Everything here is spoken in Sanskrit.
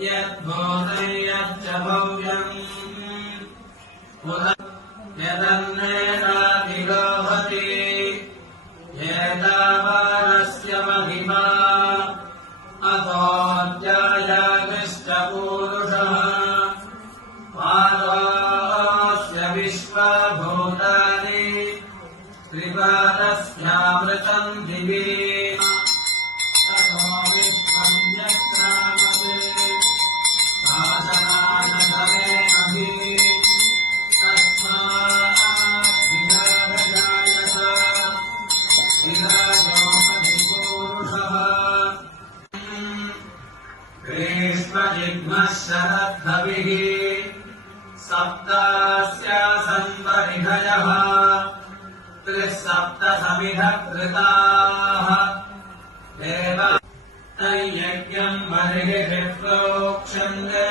यद्भूतं यच्च भव्यम् यदन्नेनातिरोहति एतावानस्य महिमा अथोऽध्यायामिश्च पूरुषः पादोऽस्य विश्वभूतानि त्रिपादस्यामृतम् दिवि ततो विश्वम् यक्रामते साधनानधमेमहि तस्मात् विराजजायत विराजोपधिपूरुषः ग्रीष्मजिह्मः शरद्धविः सप्तास्यासन् परिधयः त्रिसप्तसमिधः कृताः देवा तैयज्ञम् बर्हिः प्रोक्षन्ते